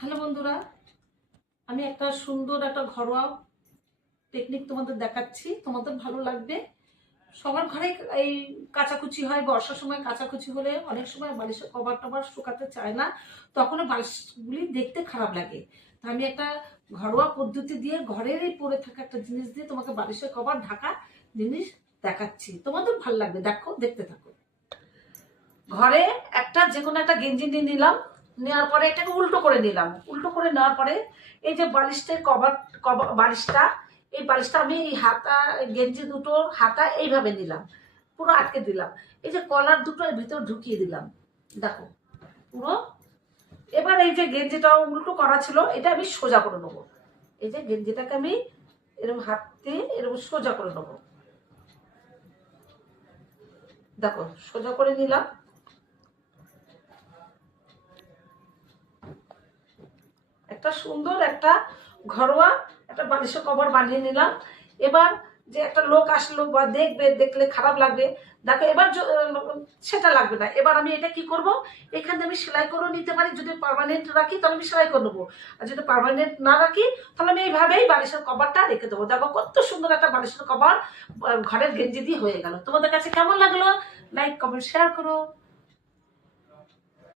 Hello বন্ধুরা, আমি একটা সুন্দর একটা ঘরোয়া টেকনিক তোমাদের দেখাচ্ছি। তোমাদের ভালো লাগবে। সবার ঘরে এই কাচাকুচি হয়, বর্ষার সময় কাচাকুচি হলে অনেক সময় বালিশের কভার টভার শুকাতে চায় না, তখন বালিশগুলি দেখতে খারাপ লাগে। তো আমি একটা ঘরোয়া পদ্ধতি দিয়ে ঘরেরই পরে থাকা একটা জিনিস দিয়ে তোমাকে বালিশের কভার ঢাকা জিনিস দেখাচ্ছি। তোমাদের ভালো লাগবে, দেখো, দেখতে থাকো। ঘরে একটা যে কোনো একটা গেঞ্জি নিয়ে নিলাম, নেওয়ার পরে এটাকে উল্টো করে নিলাম। উল্টো করে নেওয়ার পরে এই যে বালিশটার কভার বালিশটা, এই বালিশটা আমি এই হাতা, গেঞ্জি দুটোর হাতা এইভাবে নিলাম, পুরো আটকে দিলাম। এই যে কলার দুটো এর ভিতর ঢুকিয়ে দিলাম, দেখো পুরো। এবার এই যে গেঞ্জিটা উল্টো করা ছিল, এটা আমি সোজা করে নেবো। এই যে গেঞ্জিটাকে আমি এরকম হাত দিয়ে এরকম সোজা করে নেবো, দেখো সোজা করে নিলাম। একটা সুন্দর একটা ঘরোয়া একটা বালিশের কভার বানিয়ে নিলাম। এবার যে একটা লোক আসলো বা দেখবে, দেখলে খারাপ লাগবে, দেখো এবার সেটা লাগবে না। এবার আমি এটা কি করব, এখানে আমি সেলাই করে নিতে পারি। যদি পার্মানেন্ট রাখি তাহলে আমি সেলাই করে নেবো, আর যদি পার্মানেন্ট না রাখি তাহলে আমি এইভাবেই বালিশের কভারটা রেখে দেবো। দেখো কত সুন্দর একটা বালিশের কভার ঘরের গেঞ্জি দিয়ে হয়ে গেল। তোমাদের কাছে কেমন লাগলো? লাইক, কমেন্ট, শেয়ার করো।